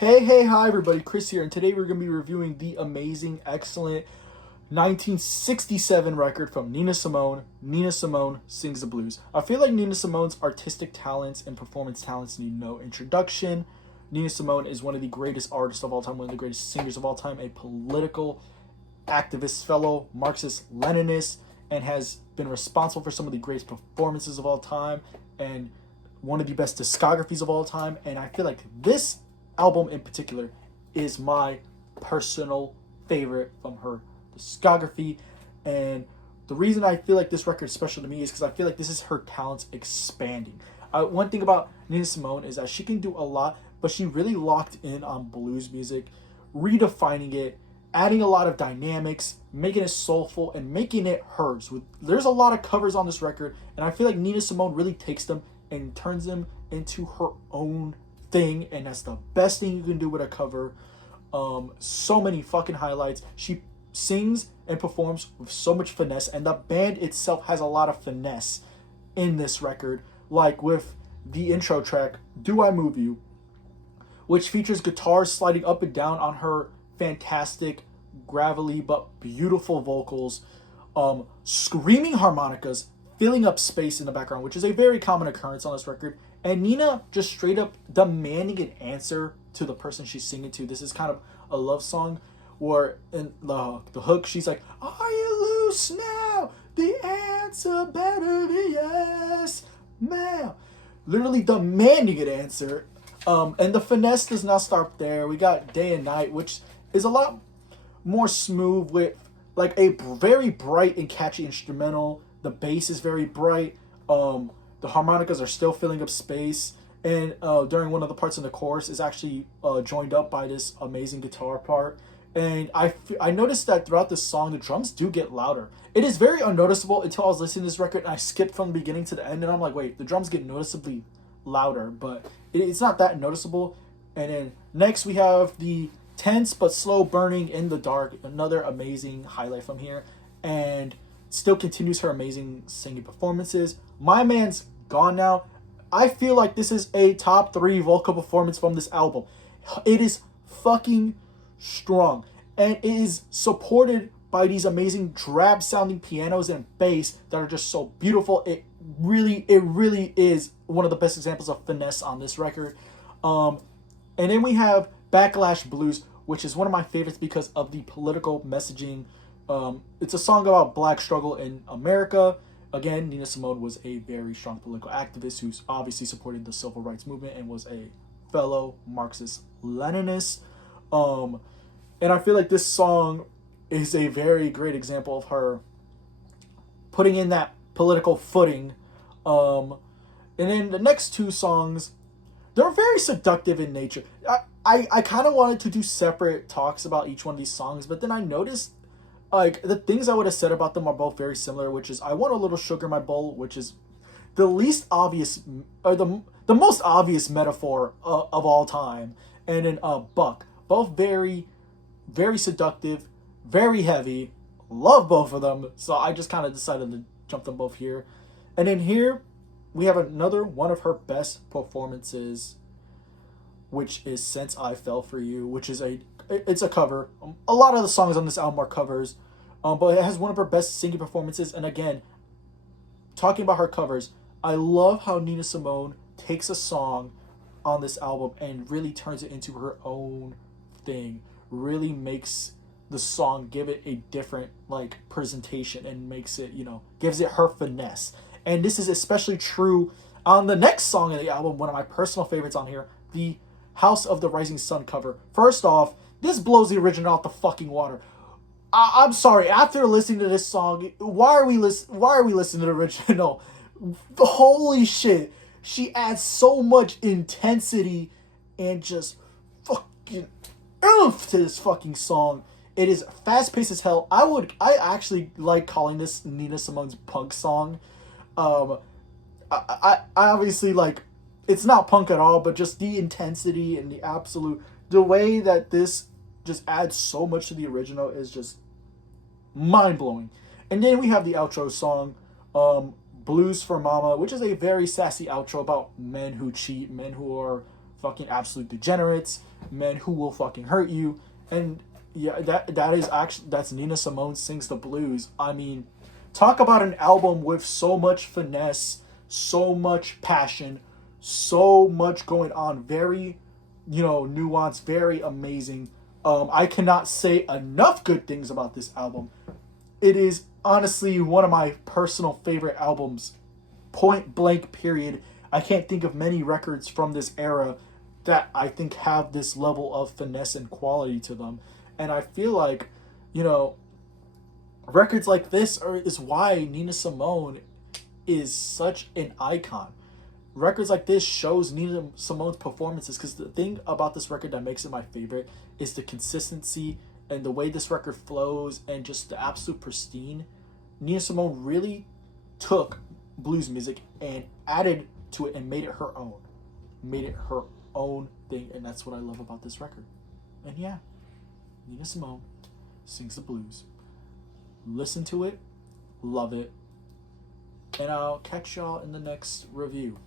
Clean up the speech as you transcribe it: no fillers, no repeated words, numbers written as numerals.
Hi everybody, Chris here, and today we're going to be reviewing the amazing, excellent 1967 record from Nina Simone. Nina Simone Sings the Blues. I feel like Nina Simone's artistic talents and performance talents need no introduction. Nina Simone is one of the greatest artists of all time, one of the greatest singers of all time, a political activist, fellow Marxist-Leninist, and has been responsible for some of the greatest performances of all time and one of the best discographies of all time. And I feel like this album in particular is my personal favorite from her discography. And the reason I feel like this record is special to me is because I feel like this is her talents expanding. One thing about Nina Simone is that she can do a lot, but she really locked in on blues music, redefining it, adding a lot of dynamics, making it soulful, and making it hers. There's a lot of covers on this record, and I feel like Nina Simone really takes them and turns them into her own thing, and that's the best thing you can do with a cover. So many fucking highlights. She sings and performs with so much finesse, and the band itself has a lot of finesse in this record, like with the intro track Do I Move You, which features guitars sliding up and down on her fantastic, gravelly but beautiful vocals, screaming harmonicas filling up space in the background, which is a very common occurrence on this record. And Nina just straight up demanding an answer to the person she's singing to. This is kind of a love song where in the hook she's like, "Are you loose now? The answer better be yes, ma'am." Literally demanding an answer. And the finesse does not start there. We got Day and Night, which is a lot more smooth with like a very bright and catchy instrumental. The bass is very bright. The harmonicas are still filling up space, and during one of the parts in the chorus is actually joined up by this amazing guitar part. And I noticed that throughout this song, the drums do get louder. It is very unnoticeable until I was listening to this record and I skipped from the beginning to the end, and I'm like, wait, the drums get noticeably louder, but it's not that noticeable. And then next we have the tense but slow burning in the dark, another amazing highlight from here, and still continues her amazing singing performances. My Man's Gone Now. I feel like this is a top 3 vocal performance from this album. It is fucking strong, and it is supported by these amazing drab sounding pianos and bass that are just so beautiful. It really is one of the best examples of finesse on this record. And then we have Backlash Blues, which is one of my favorites because of the political messaging. It's a song about black struggle in America. Again, Nina Simone was a very strong political activist who's obviously supported the civil rights movement and was a fellow Marxist-Leninist. And I feel like this song is a very great example of her putting in that political footing. And then the next 2 songs, they're very seductive in nature. I kind of wanted to do separate talks about each one of these songs, but then I noticed like the things I would have said about them are both very similar, which is I Want a Little Sugar in My Bowl, which is the least obvious or the most obvious metaphor of all time, and then Buck, both very seductive, very heavy. Love both of them, so I just kind of decided to jump them both here. And then here we have another one of her best performances, which is Since I Fell for You, which is it's a cover. A lot of the songs on this album are covers, but it has one of her best singing performances. And again, talking about her covers, I love how Nina Simone takes a song on this album and really turns it into her own thing. Really makes the song give it a different like presentation and makes it, gives it her finesse. And this is especially true on the next song of the album, one of my personal favorites on here, the House of the Rising Sun cover. First off, this blows the original out the fucking water. I'm sorry. After listening to this song, why are we listening to the original? Holy shit! She adds so much intensity and just fucking oomph to this fucking song. It is fast paced as hell. I actually like calling this Nina Simone's punk song. I obviously like. It's not punk at all, but just the intensity and the way that this just adds so much to the original is just mind-blowing. And then we have the outro song, Blues for Mama, which is a very sassy outro about men who cheat, men who are fucking absolute degenerates, men who will fucking hurt you. And yeah, that's Nina Simone Sings the Blues. I mean, talk about an album with so much finesse, so much passion, so much going on. Very, nuanced, very amazing. I cannot say enough good things about this album. It is honestly one of my personal favorite albums. Point blank, period. I can't think of many records from this era that I think have this level of finesse and quality to them. And I feel like, you know, records like this is why Nina Simone is such an icon. Records like this shows Nina Simone's performances, because the thing about this record that makes it my favorite is the consistency and the way this record flows and just the absolute pristine. Nina Simone really took blues music and added to it and made it her own. Made it her own thing, and that's what I love about this record. And yeah, Nina Simone Sings the Blues. Listen to it, love it, and I'll catch y'all in the next review.